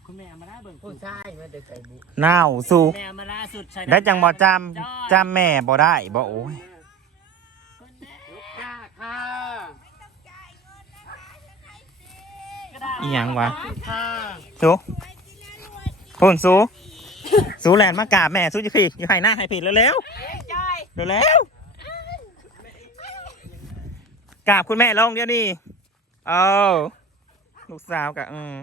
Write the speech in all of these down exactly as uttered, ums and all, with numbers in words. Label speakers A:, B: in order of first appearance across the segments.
A: คุณแม่มาล่าเบิ่ง
B: ผู้ชายมาเด็กใส่บุ
C: น่าวสู้
A: แม่มาล่าสุดใส่
C: ได้จังบ่จำจำแม่บ่ได้บ่โอ้ย
B: ลูกจ้าค่ะ
C: อีหยังวะ
B: ค่ะ
C: สู้พุ่นสู้สู้แลนมากราบแม่สู้จะพี่อยู่ให้หน้าให้ผิดเร็วๆเร็วๆกราบคุณแม่ลงเดี๋ยวนี้เอาลูกสาวกะอืม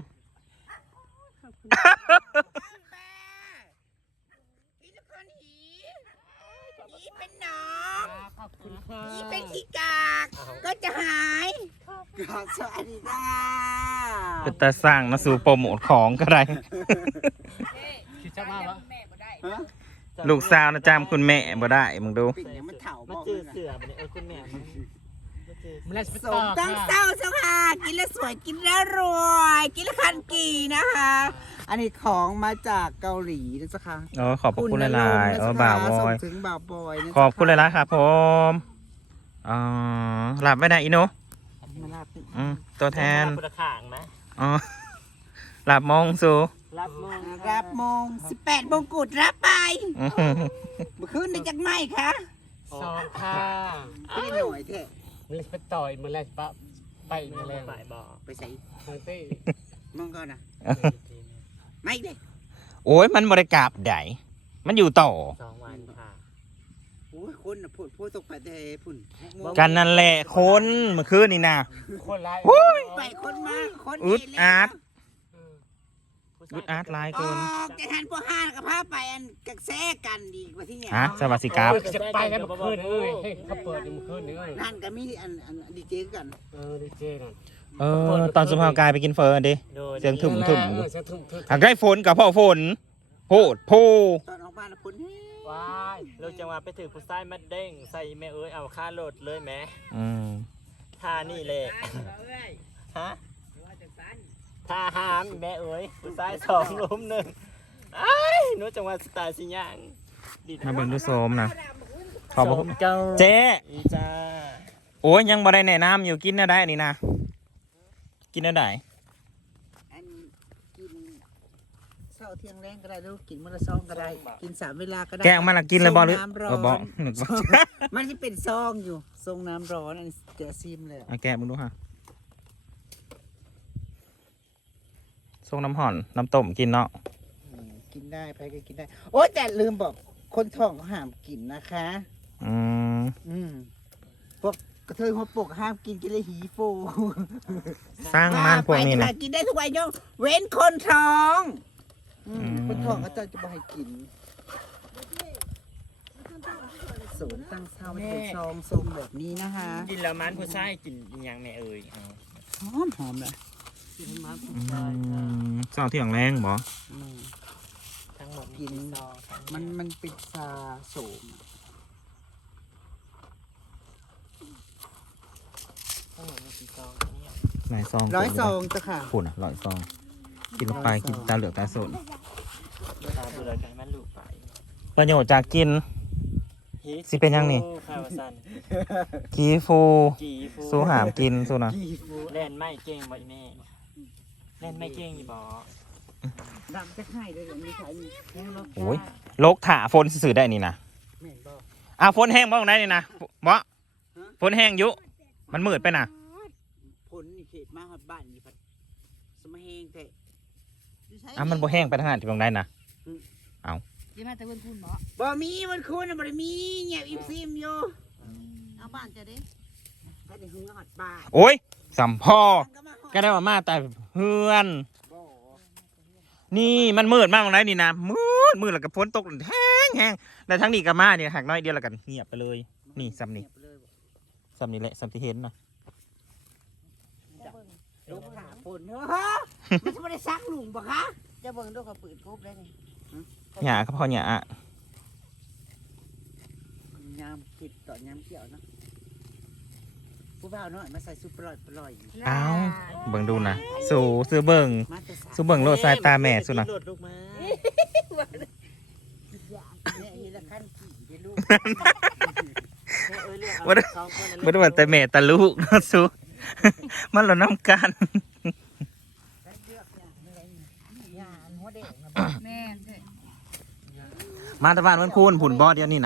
D: อีทุกคนหีหีเป็นหนอง
B: ขอบคุณค่ะ
D: หีเป็นขี้กากก็จะหายก็สวัสดีจ้า
C: เป็นตาสร้างมาสู่โปรโมทของก็ได้
B: คิดจะมาวะ
C: ลูกสาวนะจำคุณแม่บ่ได้มึงดู
D: ปิ่นเนี่ยมันเถา
A: มา
D: บอก
A: เจอ
D: เลย
A: เสือมาเนี่ยเออคุณแม่มาเจอ
B: มันน่าจะเป็น
D: ส
B: ต่อ
D: มต้อง
B: ค่ะ
D: เศร้าเจ้าค่ะกินแล้วสวยกินแล้วรวยกินแล้วคันกีนะคะ อันนี้ของมาจากเกาหลีนะจ๊ะค่ะ
C: เออขอบพระคุณหลายๆเออบ่าวบ
D: ส่
C: อง ย
D: ถึงบ่าวบอยนะ
C: ขอบคุณหลายๆครับผมอ๋อหลับไม่ได้อีโน
D: มาลาบ
C: อืมตัวแทน
A: คุณขางไหม
C: อ๋อหลับมองสู่
A: รับมอง
D: รับมงสิบแปดมงกุฎรับไป
C: อื้อหือ
D: เมื่อคืนได้จักไหมคะ
B: สองค่ะ
D: ไม่ได้หน่อยแท้
B: มันเลยไปต่อยมันเลยปะไปมาแล้ว
A: ฝ่ายบอก
D: ไปใส่
B: ทางเต้
D: มองก่อนนะไม่เด้
C: โอ้ยมันบริกราบใดมันอยู่ต่อ
A: สองวันค่ะ
D: โอ้ยคนน่ะพูดพูดตกไปแต่พุ่น
C: กันนั่นแหละคนเมื่อคืนนี่นะ
B: คนร้าย
D: ไปคนมาคน
C: อึดอัด
B: อืม
C: อึดอาร์ตไลน์
D: อ
C: เกิน
D: อกจะทันพวกห้ากับพาไปอันกักแซกันดีกว่าที่เนี่ย
C: ฮะสวัสดีครับ
B: โอ้ยจะไปกันเมื่อคืนเอ้ยเฮ้ยเขาเปิดเมื่อคืนนี่เอ้ย
D: นั่นก็มีอันอันดีเจกัน
B: เออดีเจนั่น
C: เออตอนสุภาพกายไปกินเฟอร์ดิ
A: โดย
C: เสียงถึง
B: เออเสียงทุ่มทุ่ม
C: หากได้ฝนกับพ่อฝนโพดโพ
D: ตอนออกบ้านนะพุ่น
A: ว้ายเราจะมาไปถือผู้ชายมัดเด้งใส่แม่เอ้ยเอาค่าโหลดเลยแม่
C: อืม
A: ท่านี่แหละฮะท่าหามแม่เอ้ยผู้ชายสองล้มหนึ่งไอ้ายหนู้จังหวัดสไตล์สิย่างดี
C: มาเบิ่งดูโสมนะขอบพระคุณ
A: เจ้า
C: เจ๊
A: อีจ้า
C: โอ้ยยังบ่ได้แนะนำอยู่กินได้นี่นะกินได้
D: อันกินเช้าเที่ยงแรงก็ได้ลูกกินมื้อละซองก็ได้ กินสามเวลาก็ได้
C: แกงมันละกินเลยบ่หรือ
D: ส่งน้ำร้อ
C: เออบ่
D: น
C: นึกว่า
D: มันจะเป็นซองอยู่ทรงน้ำร้อนอันนี้แกะซิมเลย
C: เอาแกะมึงดูฮะส่งน้ำห่อนน้ำต้มกินเนาะ
D: อืมกินได้ไปก็กินได้ โอ้ยแต่ลืมบอกคนท้องเขาห้ามกินนะคะ
C: อืม
D: อืมพวกกระเทยหัวปกห้ามกินกินเลยหีฟู
C: สร้างมันพวกนี้
D: ว่า
C: นะ
D: ไปกินได้ทุกวันโยมเว้นคนท้องอืม
C: อืม
D: คนท้องก็จะจะไม่ให้กินศูนย์ตั้งเช้ามันเป็นซองทรงแบบนี้นะคะ
A: กินแล้วมันผู้ชายกินอหยังแม่เอ้ยเอา
D: หอมหอมเลย
B: กินมา
C: อืมเจ้าที่อย่างแรงบ่
D: อืม
A: ทั้งหมด
D: กิน
A: ซอง
D: มันมันเป็นชาโสม
A: ทั้งหมดมีกี่ซองเนี่ย
C: หลายซอง
D: ร้อยซองจ้ะค่ะ
C: ฝุ่นอ่ะร้อยซองกินลงไปกินตาเหลือกตาสน
A: ตาเบื่อกันมันลูกไป
C: ประโยชน์จากกิน สิเป็นยังนี่
A: ข้าวสัน
C: กีฟู
A: กี่ฟู
C: สู้หามกินสู้นะ
A: เล่นไม่เก่งบ่อีแม่เล่นไม่เก่งอีบ่
D: ดำจะให้เลยมีใครมี
C: โอ้ยโลกถ่าฝนสื่อได้นี่นะ
D: แม่นบ่
C: อ่ะฝนแห้งบ้างได้นี่นะบ่ฝนแห้งอยุมันมืดไปนะ
D: ผลนี่เขตมาฮอดบ้านนี่พัดสมะเฮงแท้
C: อ่ะมันบ่แห้งไปทางไหนที่บ้างได้นะ
E: ยี่มาแต่เพิ่นพูดเนาะ
D: บ่มีมันคูนน่ะบ่ได้มีเงียบอิมซิมอยู่
E: เอาบ้านจะได้
D: ไปในหึงฮอดบ้าน
C: โอ้ยสัมพ่อ
D: ก็มาฮอด
C: ก็ได้ว่ามาแต่เพื่อน
D: บ่
C: นี่มันมืดมากตรงไหนนี่นะมืดมืดแล้วก็ฝนตกแห้งแห้งแล้วทั้งนี้ก็มาเนี่ยหักน้อยเดียวแล้วกันเงียบไปเลย นี่ซ้ำนี่
D: เงียบเลยบ่
C: ซ้ำนี่แหละซ้ำที่เห็นนะ
D: ลูกขาฝนเฮ้อมันจะบ่ได้ซักลุงบ่คะ
E: จะเบิ่งด้วยกับปืนกบได้นี่
C: หยาก็พอหยา
D: ยามคิดต่อยามเกี่ยวเนาะผู้บ่าวน้อยมาใส่ซุปปลอยปลอย
C: อ้าวเบิ่งดูนะสู่ซื้อเบิ่ง
D: มาแต่สาย
C: สู้เบิ่งโลดสายตาแม่สุนะ
A: โหลดลูกมา
D: เนี่ยนี่ละขั้นขี่เด้อลูก
A: แม่เอ้ยเลือกเอาสองคนนั้น
C: ไม่ได้ว่าแต่แม่แต่ลูกนะสู้มันเราน้ำกัน
D: แล้วเลือกอย่างอะไรนี่หญ้าอันหัวเด็กนะ
E: แม่นเด้อ
C: มาแตะบ้านมันคูนผุนบ่เดียวนี่นะ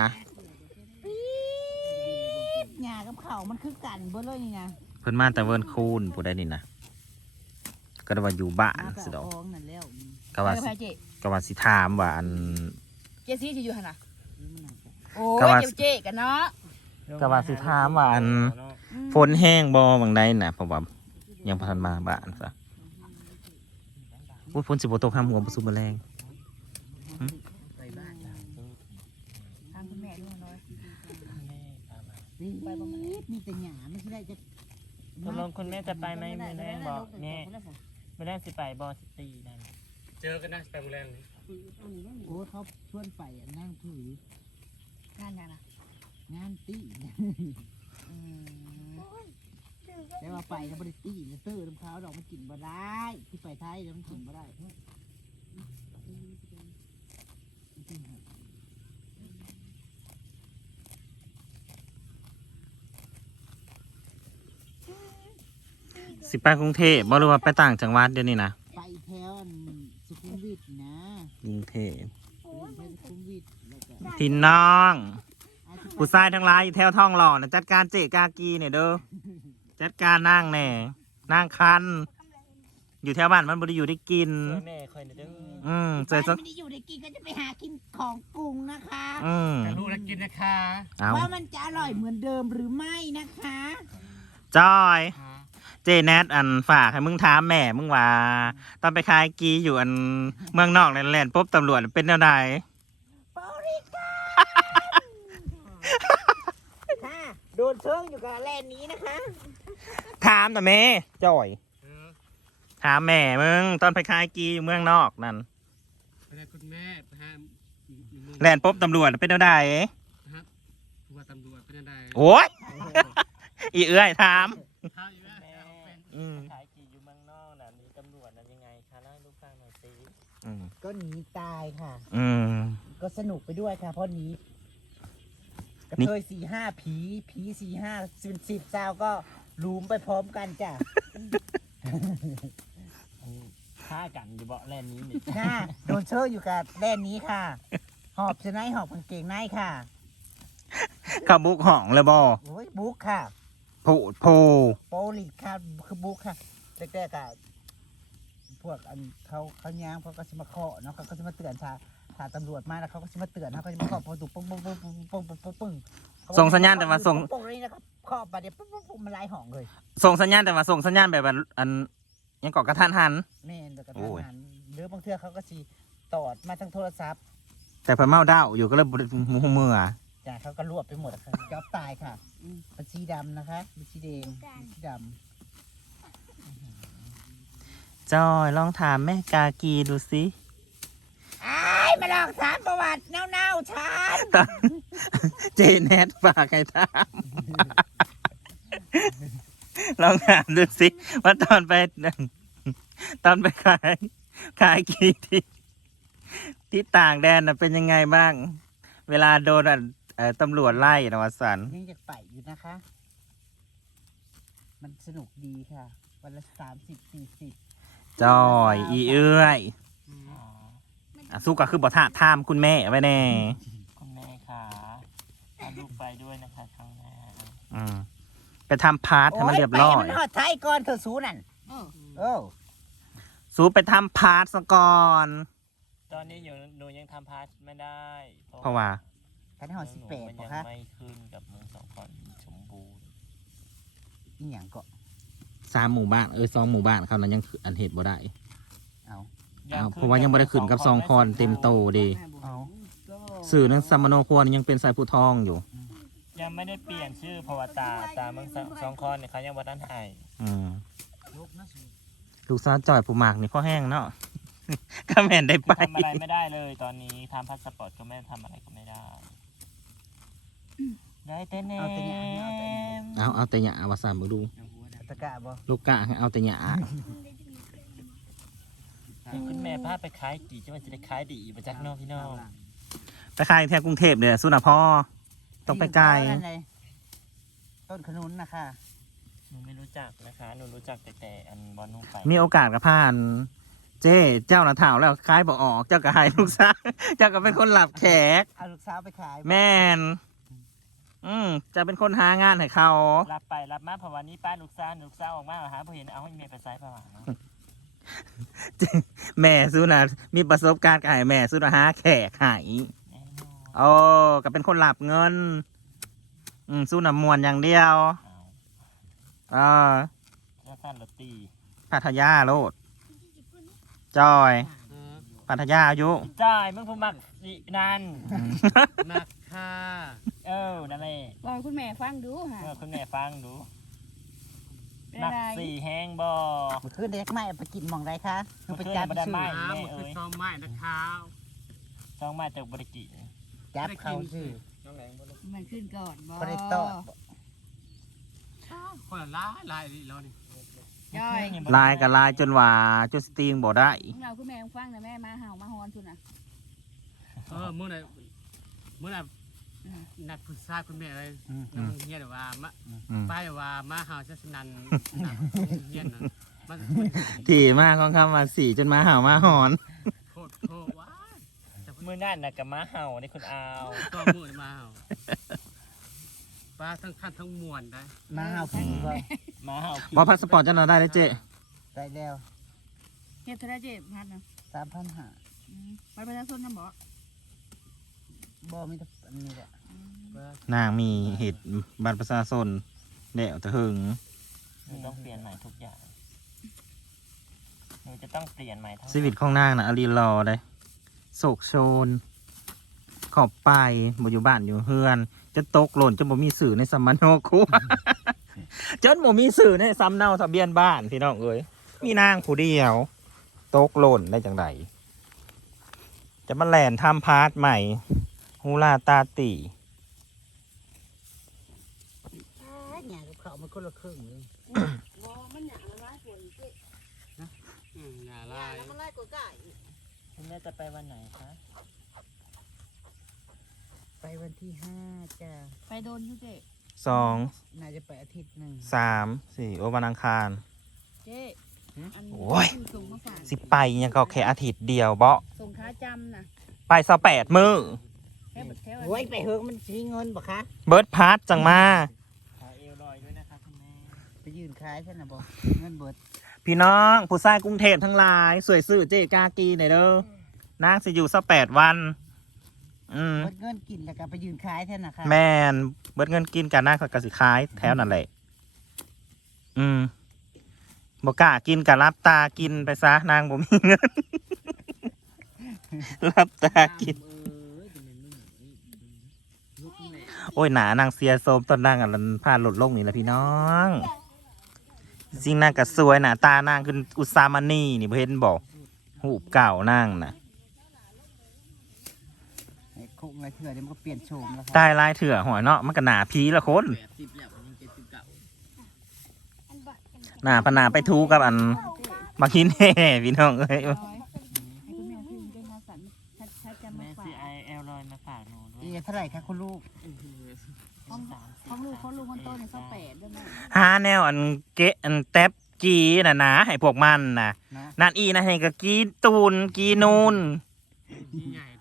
D: หญ้ากับเขามันคือกันเบ่เลยนี่นะ
C: เพิ่นมาแต่เวิร์นคูนผู้ใดนี่นะก็ได้ว่าอยู่บ้าน
D: มา
C: สิดอก
D: ฟ้องนั่นแล้ว
C: ก็ว่า
E: ไป
C: สิ
E: กับไผเจ๊
C: ก็ว่าสิถามว่าอัน
E: เจ๊ซี่สิอยู่หั่นน่ะโอ้
C: ก็
E: ย
C: ว่า
E: เดี๋ยวเจ๊กันเนาะ
C: ก็ว่าสิถามว่าอันฝนแห้งบ่บางใดน่ะเพราะว่ายังบ่ทันมาบ้านซะอุ้ยฝนสิบ่ตกห้ามหัวบ่สุบแมลง
E: ทางคุณแม่ดูหน่อย
D: นี่มีแต่หญ้าไม่ใช่ได้จะ
A: ตกลงคุณแม่จะไปไหมมือแรงบอกแม่มือแรงสิไปบอสิตีนั่น
B: เจอกันนะไปบุรีรัมย์
D: โอ้เขาชวนไปอันนั่งถือง
E: านยังน่ะ
D: งานตี้
E: อืม
D: แต่ว่าไปแล้วบริตี้แล้วเตอร์น้ำเขาดอกมันกินบ่ได้ที่ไปไทยแล้วมันกินบ่ได้
C: สิไปกรุงเทพบ่หรือว่าไปต่างจังหวัดเดี๋ยวนี้นะ
D: ไปแถวอันสุขุมวิทนะ
C: กรุงเทพ
D: ไปสุขุมวิทแล้วก็
C: พี่น้อง
D: อาจจะ
C: ผู้ชายทั้งหลายอยู่แถวท้องหล่อนะจัดการเจกากีเนี่ยเด้อจัดการนั่งแน่นั่งคัน อยู่แถวบ้านมันบ่ได้อยู่ได้กิน
A: ช่วยแม่คอยหน่อยเด้อ
C: อืม
D: ไป
C: เจอซะ
D: ไม่ได้อยู่ในกินก็จะไปหากินของกรุงนะคะ
C: อืม
B: แต่ลูกแล้วกินนะคะ
C: เอา
D: ว่ามันจะอร่อยเหมือนเดิมหรือไม่นะคะ
C: จอย เจแนทอันฝากให้มึงถามแม่มึงว่า ตอนไปขายกีอยู่อันเมืองนอกแลนด์ปุ๊บตำรวจเป็นแนวใด
D: บริการค่ะโดนเชิงอยู่กับแลนด์นี้นะคะ
C: ถามแต่แม่จอย ถามแม่มึงตอนไปขายกีอยู่เมืองนอกนั่น
B: ไปได้คุณแม่ไปหา
C: แลนด์ปุ๊บตำรวจเป็นแนวใด
B: ครับว่าตำรวจเป็นยังไง
C: โอ้ย อีเอื้อยถาม
B: ข้าวอยู่นะ
A: แม่
C: อืม
A: ขายกี่อยู่เมืองนอกน่ะมีตำรวจน่ะยังไงคะเล่าให้ลูกฟังหน่อยสิ
C: อืม
D: ก็หนีตายค่ะ
C: อืม
D: ก็สนุกไปด้วยค่ะ เพราะหนี้กระ
C: นี่
D: เทยสี่ห้าผี ผีสี่ห้าสิบสิบเจ้าก็รูมไปพร้อมกันจ้ะ
A: ฆ่ากันอยู่เบาะแล่นนี้นี่
D: ค่ะโดนเชิญอยู่กับแลนด์นี้ค่ะ หอบเสื้อในหอบกางเกงในค่ะ
C: ขับบุกห้องเลยบอ
D: โอ้ยบุ๊กค่ะ
C: ผูดโพ
D: โปลิสค่ะคือบุ๊กค่ะแรกๆอะพวกอันเขาเขาย่างเขาก็จะมาเคาะเนาะเขาก็จะมาเตือนชาถ้าตำรวจมาแล้วเขาก็จะมาเตือนเขาก็จะมาเคาะประตูปึ้งปึ้งปึ้งปึ้งปึ้งปึ้งปึ้งปึ้ง
C: ส่งสัญญาณแต่ว่าส่ง
D: ปึ้งนี่นะครับเคาะไปเดี๋ยวปึ้งปึ้งปึ้งมันไล่ห้องเลย
C: ส่งสัญญาณแต่ว่าส่งสัญญาณแบบว่าอันยังเกาะกระทันหัน
D: แม่นเดี๋ยวกับ
C: โอ้
D: ท
C: ย
D: หารหรือบางเทื่อเขาก็สีตอดมาทางโทรศัพท์
C: แต่เพิ่นเมาเด้าอยู่ก็เลยบ่ได้มูเมื่อ
D: จ้ะเขาก็รวบไปหมดอะค่ะจอบตายค่ะเป็นสีดำนะคะเป็นสีแดงเป็นสีดำ
C: จอยลองถามแม่กากีดูสิ
D: ไอ้ายมาลองถามประวัติเน่าๆฉัน
C: ตอนเจแนทฝากให้ถาม ลองถามดูสิว่าตอนไปตอนไปขายขายกีที่ที่ต่างแดนน่ะเป็นยังไงบ้าง เวลาโดนอ่ะเอ่อตำรวจไล่นะวสันต์
D: ยังอยากไปอยู่นะคะ มันสนุกดีค่ะ วันละสามสิบสี่สิบ
C: จอยอีเอื้อย
A: อ๋อ
C: อ่ะสู้ก็คือบ่ท่าทามคุณแม่ไว้แน่
A: คุณแม่ค่ะเอาลูกไปด้วยนะคะครั้งหน้า
C: อืมไปทำพาร์ทให้มันเรียบร้อ
D: โไป
C: ย
D: ให้มันหอดไทยก่อนเธอสูนั่น
E: เออ
D: โอ้
C: สู้ไปทำพาร์ทซะก่อน
A: ตอนนี้อยู่หนูยังทำพาร์ทไม่ได้
C: เพราะว่า
D: คันหอดสิบแปด
A: มัน
D: บอ
A: ยั
D: กคะ
A: ไม่ขึ้นกับมึงสองคนสมบูรณ์
D: นี่อย่างก็
C: สามหมู่บ้านเออสองหมู่บ้านเขานั้นยังอันเหตุบ่ได้
D: เอา
C: อ้าวเพราะว่ายังบ่ได้ขึ้นกับซองคอนเต็มโตเดี
D: เอา
C: สื่อนั้นซัมมโนครัวนี่ยังเป็นสายผู้ทองอยู่
A: ยังไม่ได้เปลี่ยนชื่อเพราะว่าตาตามึงสองคอนเนี่ยเขายังวัดนั้นให้
C: อืมลูกสาวจ่อยผู้หมากนี่พ่อแห้งเนาะ ก็แม่นได้ไป
A: ทำอะไรไม่ได้เลยตอนนี้ทำพาสปอร์ตก็ไม่ได้ทำอะไรก็ไม่ได้ ได้แต่เน
D: เอาแต่หยาเอาแต่หยา
A: ม
C: เอาเอาแต่หยาเอาวาสานบ่ดู
D: ตะกะบ่
C: ลูกกะเอาแต่หยา
A: ให้คุณแม่พาไปขายกี่จังหวัดจะได้ขายดีมาจากนอกพี่น้อง
C: ไปขายแถวกรุงเทพเนี่ยสุนทรพ่อต้องไปไกล
D: นั่นเลยต้นขนุนนะคะ
A: หนูไม่รู้จักนะคะหนูรู้จักแต่แต่อันบอลนุ่งไป
C: มีโอกาสกับผ่านเจ้เจ้าน่ะถามแล้วคล้ายบอกออกเจ้าก็ให้ลูกสาวเจ้าก็เป็นคนหลับแขก
D: เอาลูกสาวไปขาย
C: แม่นอืมจะเป็นคนหางานให้เขา
A: รับไปรับมาเพราะวันนี้ป้าลูกสาวลูกสาวออกมาหาพอเห็นเอาให้เมียไปใส่ผ้าหวาน
C: แม่สู้นะมีประสบการณ์กับไอ้แม่สู้นะหาแขกใหาย
A: แน่นอน
C: โอ้ก็เป็นคนหลับเงิน อืมสู้นะมวนอย่างเดียว
A: เอา
C: เออ
A: แล้วสั้นรถตี
C: พัทยาโลดจอย
B: เออ
C: พัทยาอายุ
A: จ่ายมึงผู้มักสินั่น
B: มักค่ะ
A: เออนั่นแหละ
E: ลองคุณแม่ฟังดูฮะ
A: เออคุณแม่ฟังดู
E: เป็น
A: มัก
E: อะไร
A: สี่แห้งบ่
D: เมื่อคืนเด็กไม่เอาไปกินหมองไรคะเอาไปจับ
A: เมื่อคืนบ่ได้
D: ชื่อ
A: ไหม้
B: น้ำมันคือซอมไม้นะคะ
A: ช่องมาจากบริกิจ
D: จับเขาชื่อ
E: มันขึ้นก่อนบ่
D: พอได้ตอด
B: คนละลายลายนี่เรานี่
E: ย่อย
C: ลายกับลายจนว่าจนสตรีงบ่ได้
E: ของเราคุณแม่ฟังนะแม่มาเห่ามาฮอนทุนน่ะ
B: เออเมื่อไหร่เมื่อไหร่นักผู้ชายคุณแม่อะไรน้ำเงี้ยว่ามา
C: อืม
B: ไปว่ามาหาเจ้าสนันเงี้ยนะมัน
C: ถี่มากของคำมาสี่จนมาเห่ามาหอน
B: โคตรโคตรว้า
A: มือนั่นน่ะกับม้าเห่านี่คุณอาว
B: ตัวมือมาเอาปลาทั้งขั้นทั้งมวลได้
D: มาเอาผีบ่
A: ม้าเห่า
C: ว่าพาสปอร์ตจะเราได้เลยเจ๊
D: ได้แล้ว
E: เฮ็ดเท่าไรเจ็บพันนะ
D: สามพันห้า
E: อืมไปประชาชนนะบ่
D: บ่มีแต่อันนี้แหละ
C: นางมีเหตุบัตรประชาชนเดี่ยวจะหึง
A: หนูต้องเปลี่ยนใหม่ทุกอย่างหนูจะต้องเปลี่ยนใหม่ทั้ง
C: ชีวิตของนางนะอลีรอได้โศกโชน ขอบไปบ่อยู่บ้านอยู่เฮือน จะตกหล่นจนบ่มีสื่อในสัมมโนครัว จนบ่มีสื่อในสำเนาทะเบียนบ้านพี่น้องเอ้ยมีนางผู้เดียว ตกหล่นได้จังไดจะมาแล่นทำพาร์ทใหม่ฮูลาตาตี
D: เนี่ยกับเขามันคนละครึ่งเลย
E: บ่มันหยาละลายฝนเจ๊
B: อืมอย่าลาย
E: มันลายกว่าไก่
A: คุณแม่จะไปวันไหนคะ
D: ไปวันที่ห้าจ้ะ
E: ไปโดนอยู่เจ๊
C: สอง
D: น่าจะไปอาทิตย์หนึ่ง
C: สามสี่โอวันอังคาร
E: เจ๊อัน
C: โอ้ย
E: ส่งมาฝาก
C: สิไปยังก็แค่อาทิตย์เดียวเบาะ
E: ส่งค้าจำน่ะ
C: ไปสแปดมือ
E: แค่แถว
D: โอ้ยไปเฮิงมันมีเงินบ่คะ
C: เบิร์ดพาร์ทจังมา
A: ขอเอวลอยด้วยนะคะคุณแม่
D: ไปยืนขายใช่ไหมบ่เงินเบิด
C: พี่น้อง ผู้ชายกรุงเทพทั้งหลาย สวยซื่อเจกากีหน่อยเด้อนางสิอยู่สักแปดวัน อืม
D: เบิดเงินกินแล้วก็ไปยืนขายแท่นะคะ
C: แมนเบิดเงินกินกันนางก็กสิขายแถวนั่นแหละ อืมบอกกล้ากินกับรับตากินไปซะนางบ่มีเงิน รับตากิน โอ้ยหนานางเสียโสมต้นนางอ่ะมันพาหลุดลงนี่แหละพี่น้องจริงนางก็สวยหนาตานางคืออุตสามานีนี่เห็นบอกหูปเก่านางนะ
D: ไอ้คุกอะไรเถื่อเดี๋ยวมันก็เปลี่ยนโฉมแล้วค่ะ
C: ตายลายเถื่อหอยเนาะมันก็หนาพีละคนหนาพนาไปทูกับอันมาคินแห่พี่น้องเอ้ย
E: ร้อยให้คุณแม่ขึ้นเป็นภาษาถ้าถ้าจะมา
A: แม่
E: ฝา
A: ซี
E: ก
A: ไอเอลลอยมาฝากหนูด้วย
D: เอ๊ะเท่าไหร่คะคุณลูก
E: ของของลูกของลูกคนโตเนี่ยเขาแปดด้วยแม่
C: หาแนวอันเกะอันแทบกีน่ะนะให้พวกมันนะ
D: นะ
C: นั่นอีนะให้กับกีตูนกีนูน
B: ยิ่งใหญ่ดิ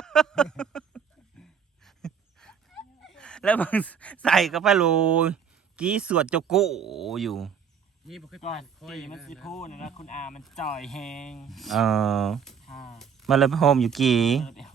C: แล้วมึงใส่ก็ไปโรยกีสวดเจ้าโก้อยู่
B: นี่บอกให้
A: ก่
B: ปา
A: อน
B: ดคอย
A: ตีมันสิพูดนะคุณอามันจ่อยแหง
C: เออ
A: ค่ะ
C: มาเลยพโฮมอยู่กี
A: เออเดี๋ยว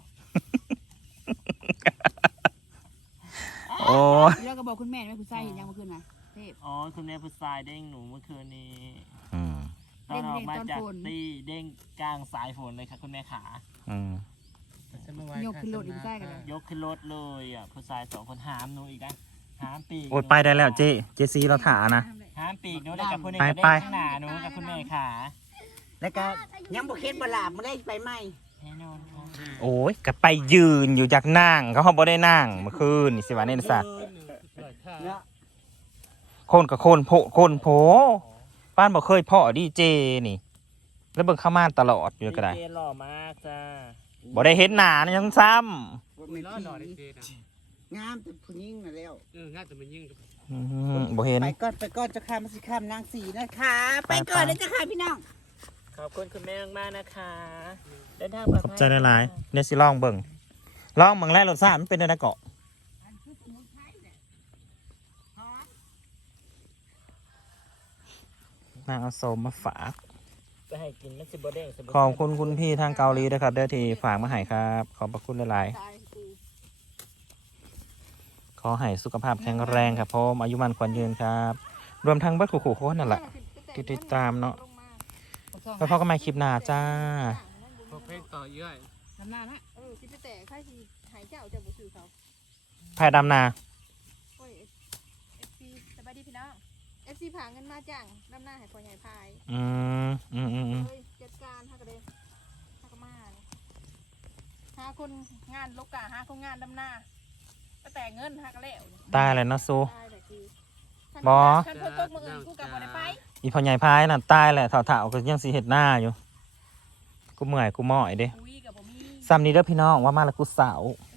C: โอ้ย
E: แล้วก็บอกคุณแม่ไหมคุณชายเห็นยังเมื่อคืนน่ะเทพ
A: อ๋อคุณแม่ผู้ชายเด้งหนูเมื่อคืนนี้
C: อืม
A: ตอนออกมาจาก
E: เด้งๆตอนฝน
A: ตีเด้งกลางสายฝนเลยค่ะคุณแม่ขา
C: อืม
E: ยกขึ้นรถอีกใต้กันเลย
A: ยกขึ้นรถเลยอ่ะผู้ชายสองคนหามหนูอีกนะหามปีก
C: โอ้ยไปได้แล้วเจเจซีเราถานะ
A: หามปีกหนูเลยกับคุณแม่
C: ไป
A: ก็เด้ง
C: ไป
A: ข้างหน้าหนูกับคุณแม่ขา
D: แล้วก็ยังบ่เค็ดบ่หลาบบ่ได้ไปไหม
A: แน่นอนค่ะ
C: โอ้ยก็ไปยืนอยู่จากนั่งเขาเขาบ่ได้นั่งเมื่อคืนนี่สิวะเนี่ยสัตว์
D: เนาะ
C: คนกับคนโผคนโผป้านบ่เคยพ่อดีเจนี่ แล้วเบิ่งเข้ามาตลอดอยู่ก็ได้
A: ดีเจหล่อมากจ้า
C: บ่ได้เห็นหน้านะยังซ้
D: บ่
B: มี
D: มี
B: ล้อ
D: ผี
B: หน่อยดิเจนะ
D: งามแต่ผู้หญิงน่ะแล้ว
B: เออง่ายแต่มันยิ่ง
C: ำอืมบ่เห็น
D: ไปก่อนไปก่อนเจะข้ามมาสิข้ามนางสีนะคะ
C: ไป
D: ไปก่อน
C: ไป
D: เลยเจ้าค่ะพี่น้อง
A: ขอบคุณคุณแม่มากๆนะคะเดินทางปลอด
C: ขอบ
A: ภัย
C: ใจหลายๆเนี่ยสิลองเบิ่งลองเบิ่งแรกรสชาติมันเป็นได้เกาะนางเอาโซมมาฝาก
A: ไปให้กินมันสิบ่เด้งสิบ่
C: ขอบคุณคุณพี่ทางเกาหลีด้วยครับเด้อที่ฝากมาให้ครับ ขอบพระคุณหลายๆขอให้สุขภาพแข็งแรงครับผมอายุมันขวัญยืนครับ รวมทั้งเบัดขู่ๆโค้นนั่นแหละที่ติดตามเนาะแล้วพอกันใหม่คลิปหน้าจ้า
B: พอเพลงต่อเยอะ
E: น้ำหน้านะเออคิดไปแต่ค่ายสีหายเจ้าจะบุสือเขา
C: ไผ่ดำนา
E: โอ้ยเอฟซีสบายดีพี่น้องเอฟซีผ่าเงินมาจ้างน้ำหน้าให้พ่อใหญ่พาย
C: อืมอืมอืมอืม
E: เฮ้ยจัดการฮักกระเดนฮักกระมาเนี่ยหาคนงานลกกะหาคนงานดำหน้าก็แต่เงินฮักกระเล้วเนี่ย
C: ตายเลยนะซู
E: ตายแต่คือ
C: บ่
E: ฉันเพิ่งตกมืออื่นกูกลับบ่ได้ไป
C: อีพ่อใหญ่พายน่ะตายแหละเถ่าๆก็ยังสีเห็ดหน้าอยู่ กูเมื่อยกูหม้อยเด้
E: คุยกับบ่มี
C: ซ้ำนี้เด้อพี่น้องว่ามาแล้วกูเสา
E: เ